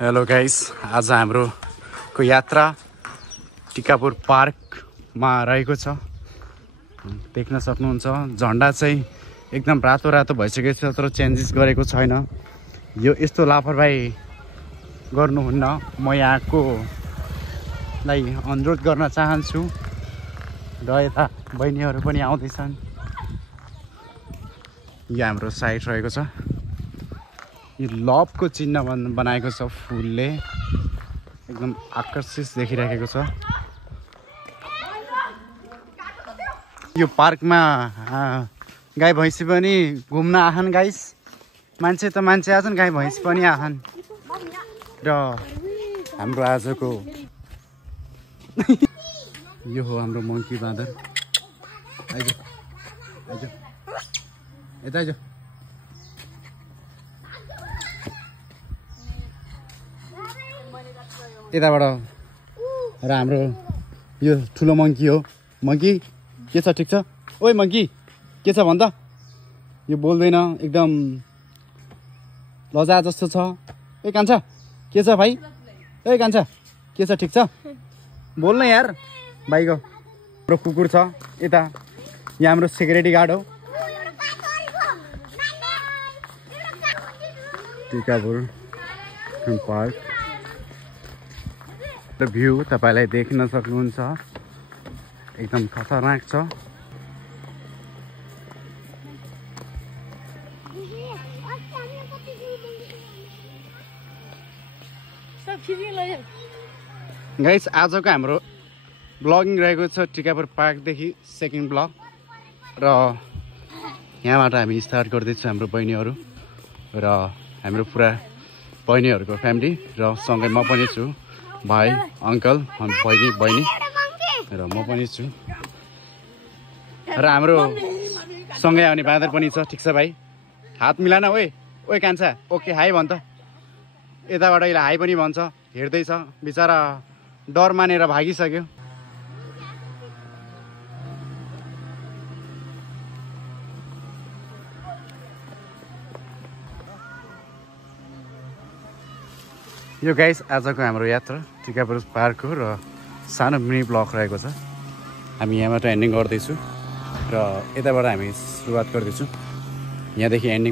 Hello guys, आज हाम्रो को यात्रा टिकापुर पार्कमा रहेको छ। देख्न सक्नुहुन्छ झन्डा चाहिँ एकदम रातो रातो भइसकेको छ, तर चेन्जेस गरेको छैन। यो यस्तो लापरवाही गर्नुहुन्न। म यहाँकोलाई अनुरोध गर्न चाहन्छु र यता बहिनीहरू पनि आउँदैछन्। यो हाम्रो साइड रहेको छ। यो लभको चिन्ह बनाएको छ फुलले, एकदम आकर्षित देखिरहेको छ। यो पार्कमा गाई भैँसी पनि घुम्न आछन् गाइस। मान्छे त मान्छे आछन्, गाई भैँसी पनि आछन्। र हाम्रो आजको यो हो हाम्रो मङ्की बाँदर। आइज आइज यता आइज। यताबाट र हाम्रो यो ठुलो मङ्की हो। मङ्की के छ? ठिक छ? ओइ मङ्की के छ भन् त? यो बोल्दैन, एकदम लजा जस्तो छ। ए कान्छा के छ भाइ? ए कान्छा के छ? ठिक छ? बोल्न यार भाइको। हाम्रो कुकुर छ यता। यहाँ हाम्रो सेक्युरिटी गार्ड हो। टिकापुर पार्क भ्यू तपाईलाई देख्न सक्नुहुन्छ, एकदम खतरनाक छ। गाइस, आजको हाम्रो ब्लगिङ रहेको छ टिकापुर पार्कदेखि सेकेन्ड ब्लग। र यहाँबाट हामी स्टार्ट गर्दैछौँ हाम्रो बहिनीहरू र हाम्रो पुरा बहिनीहरूको फ्यामिली र सँगै म पनि छु। भाइ, अङ्कल, बहिनी र म पनि छु। र हाम्रो सँगै आउने बाँदर पनि छ। ठिक छ भाइ? हात मिलान। ओइ कान्छा ओके हाई भन् त। यताबाट यसलाई हाई पनि भन्छ। हेर्दैछ बिचरा, डर मानेर भागिसक्यो। यो गाइस आजको हाम्रो यात्रा टिकापुर पार्क हो र सानो मिनी ब्लग रहेको छ। हामी यहाँबाट एन्डिङ गर्दैछु र यताबाट हामी सुरुवात गर्दैछौँ। यहाँदेखि एन्डिङ